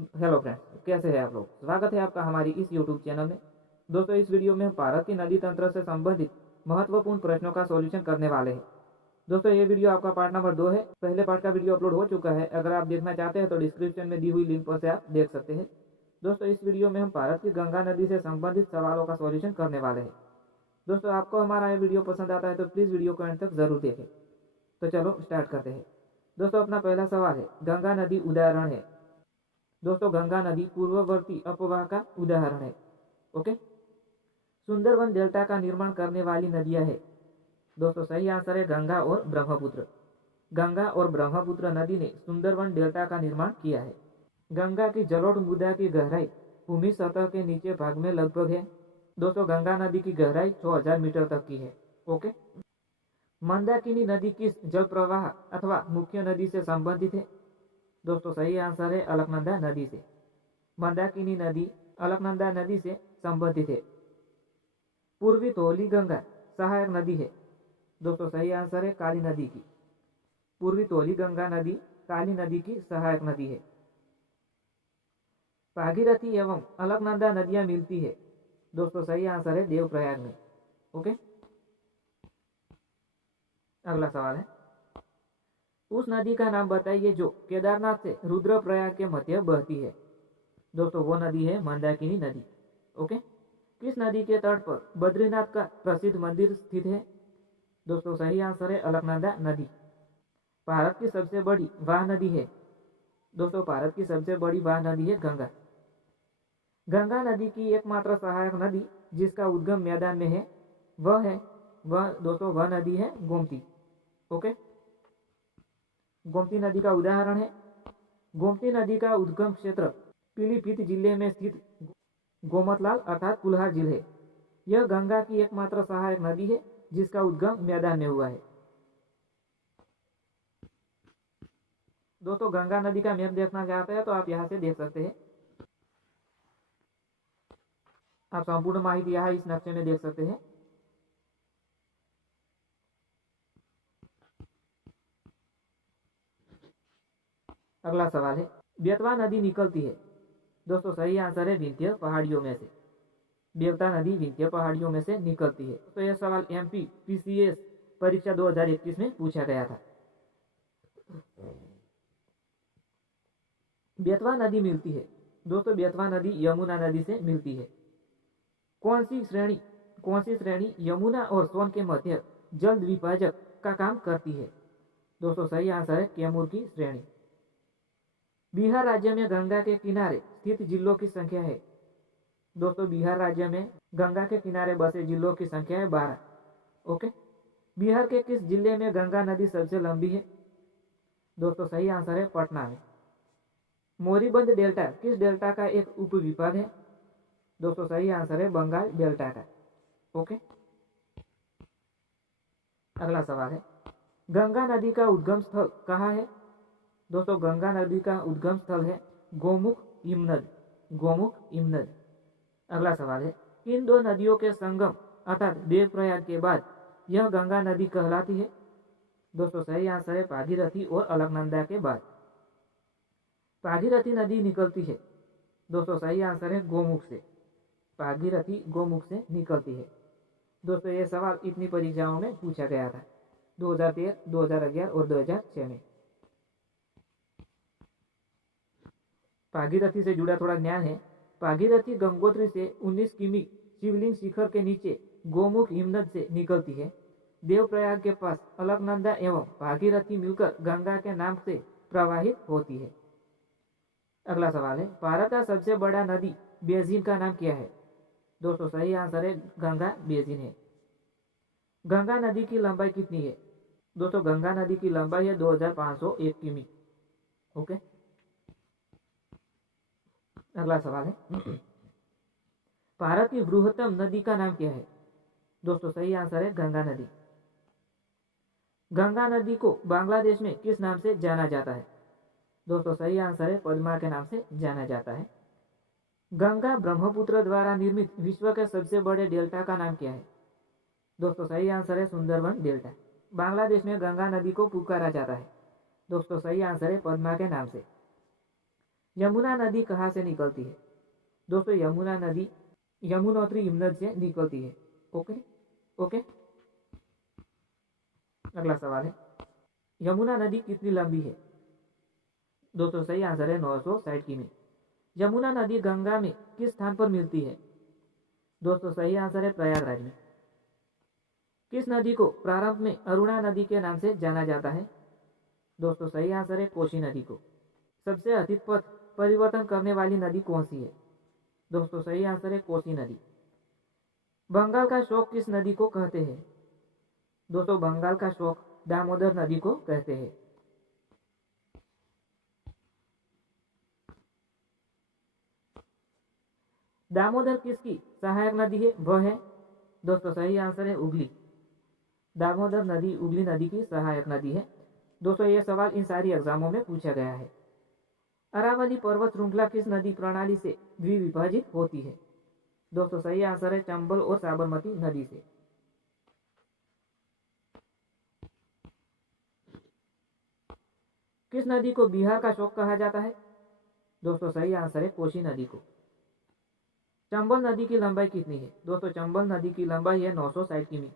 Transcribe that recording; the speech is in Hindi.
हेलो फ्रेंड्स, कैसे हैं आप लोग। स्वागत है आपका हमारी इस यूट्यूब चैनल में। दोस्तों, इस वीडियो में हम भारत की नदी तंत्र से संबंधित महत्वपूर्ण प्रश्नों का सॉल्यूशन करने वाले हैं। दोस्तों, ये वीडियो आपका पार्ट नंबर 2 है। पहले पार्ट का वीडियो अपलोड हो चुका है। अगर आप देखना चाहते हैं तो डिस्क्रिप्शन में दी हुई लिंक पर से आप देख सकते हैं। दोस्तों, इस वीडियो में हम भारत की गंगा नदी से संबंधित सवालों का सॉल्यूशन करने वाले हैं। दोस्तों, आपको हमारा ये वीडियो पसंद आता है तो प्लीज़ वीडियो को एंड तक जरूर देखें। तो चलो स्टार्ट करते हैं। दोस्तों, अपना पहला सवाल है, गंगा नदी उदाहरण है। दोस्तों, गंगा नदी पूर्ववर्ती अपवाह का उदाहरण है। ओके। सुंदरवन डेल्टा का निर्माण करने वाली नदियां है। दोस्तों, सही आंसर है गंगा और ब्रह्मपुत्र। गंगा और ब्रह्मपुत्र नदी ने सुंदरवन डेल्टा का निर्माण किया है। गंगा की जलोढ़ मृदा की गहराई भूमि सतह के नीचे भाग में लगभग है। दोस्तों, गंगा नदी की गहराई 6000 मीटर तक की है। ओके। मंदाकिनी नदी किस जल प्रवाह अथवा मुख्य नदी से संबंधित है। दोस्तों, सही आंसर है अलकनंदा नदी से। मंदाकिनी नदी अलकनंदा नदी से संबंधित है। पूर्वी धौली गंगा सहायक नदी है। दोस्तों, सही आंसर है काली नदी की। पूर्वी धौली गंगा नदी काली नदी की सहायक नदी है। भागीरथी एवं अलकनंदा नदियां मिलती है। दोस्तों, सही आंसर है देवप्रयाग में। ओके। अगला सवाल है, उस नदी का नाम बताइए जो केदारनाथ से रुद्रप्रयाग के मध्य बहती है। दोस्तों, वो नदी है मंदाकिनी नदी। ओके। किस नदी के तट पर बद्रीनाथ का प्रसिद्ध मंदिर स्थित है। दोस्तों, सही आंसर है अलकनंदा नदी। भारत की सबसे बड़ी वाह नदी है। दोस्तों, भारत की सबसे बड़ी वाह नदी है गंगा। गंगा नदी की एकमात्र सहायक नदी जिसका उद्गम मैदान में है वह नदी है गोमती। ओके। गोमती नदी का उदाहरण है, गोमती नदी का उद्गम क्षेत्र पीलीभीत जिले में स्थित गोमतलाल अर्थात कुल्हार झील है। यह गंगा की एकमात्र सहायक नदी है जिसका उद्गम मैदान में हुआ है। दोस्तों, गंगा नदी का मैप देखना चाहते हैं तो आप यहाँ से देख सकते हैं। आप संपूर्ण माहिती यहाँ इस नक्शे में देख सकते हैं। अगला सवाल है, बेतवा नदी निकलती है। दोस्तों, सही आंसर है विंध्य पहाड़ियों में से। बेतवा नदी विंध्य पहाड़ियों में से निकलती है। तो यह सवाल एमपी पीसीएस परीक्षा 2021 में पूछा गया था। बेतवा नदी मिलती है। दोस्तों, बेतवा नदी यमुना नदी से मिलती है। कौन सी श्रेणी यमुना और सोन के मध्य जल द्विभाजक का काम करती है। दोस्तों, सही आंसर है कैमूर की श्रेणी। बिहार राज्य में गंगा के किनारे स्थित जिलों की संख्या है। दोस्तों, बिहार राज्य में गंगा के किनारे बसे जिलों की संख्या है 12। ओके। बिहार के किस जिले में गंगा नदी सबसे लंबी है। दोस्तों, सही आंसर है पटना में। मोरीबंद डेल्टा किस डेल्टा का एक उपविभाग है। दोस्तों, सही आंसर है बंगाल डेल्टा का। ओके। अगला सवाल है, गंगा नदी का उद्गम स्थल कहाँ है। दोस्तों, गंगा नदी का उद्गम स्थल है गोमुख हिमनद। अगला सवाल है, किन दो नदियों के संगम अर्थात देवप्रयाग के बाद यह गंगा नदी कहलाती है। दोस्तों, सही आंसर है भागीरथी और अलकनंदा के बाद। भागीरथी नदी निकलती है। दोस्तों, सही आंसर है गोमुख से। भागीरथी गोमुख से निकलती है। दोस्तों, ये सवाल इतनी परीक्षाओं में पूछा गया था 2013, 2011 और 2006 में। भागीरथी से जुड़ा थोड़ा ज्ञान है। भागीरथी गंगोत्री से 19 किमी शिवलिंग शिखर के नीचे गोमुख हिमनद से निकलती है। देवप्रयाग के पास अलकनंदा एवं भागीरथी मिलकर गंगा के नाम से प्रवाहित होती है। अगला सवाल है, भारत का सबसे बड़ा नदी बेसिन का नाम क्या है। दोस्तों, सही आंसर है गंगा बेसिन है। गंगा नदी की लंबाई कितनी है। दोस्तों, गंगा नदी की लंबाई है 2501 किमी। ओके। अगला सवाल है, भारत की बृहत्तम नदी का नाम क्या है। दोस्तों, सही आंसर है गंगा नदी। गंगा नदी को बांग्लादेश में किस नाम से जाना जाता है। दोस्तों, सही आंसर है पद्मा के नाम से जाना जाता है। गंगा ब्रह्मपुत्र द्वारा निर्मित विश्व के सबसे बड़े डेल्टा का नाम क्या है। दोस्तों, सही आंसर है सुंदरवन डेल्टा। बांग्लादेश में गंगा नदी को पुकारा जाता है। दोस्तों, सही आंसर है पद्मा के नाम से। यमुना नदी कहाँ से निकलती है? दोस्तों यमुना नदी यमुनोत्री हिमनद से निकलती है। Okay okay. अगला सवाल है, यमुना नदी कितनी लंबी है? दोस्तों सही आंसर है 960 किमी। यमुना नदी गंगा में किस स्थान पर मिलती है? दोस्तों सही आंसर है प्रयागराज में। किस नदी को प्रारंभ में अरुणा नदी के नाम से जाना जाता है? दोस्तों सही आंसर है कोसी नदी को। सबसे अधिक पथ परिवर्तन करने वाली नदी कौन सी है? दोस्तों सही आंसर है कोसी नदी। बंगाल का शोक किस नदी को कहते हैं? दोस्तों बंगाल का शोक दामोदर नदी को कहते हैं। दामोदर किसकी सहायक नदी है? वह है, दोस्तों सही आंसर है उगली। दामोदर नदी उगली नदी की सहायक नदी है। दोस्तों ये सवाल इन सारी एग्जामों में पूछा गया है। अरावली पर्वत श्रृंखला किस नदी प्रणाली से द्विविभाजित होती है? दोस्तों सही आंसर है चंबल और साबरमती नदी से। किस नदी को बिहार का शोक कहा जाता है? दोस्तों सही आंसर है कोसी नदी को। चंबल नदी की लंबाई कितनी है? दोस्तों चंबल नदी की लंबाई है 960 किमी।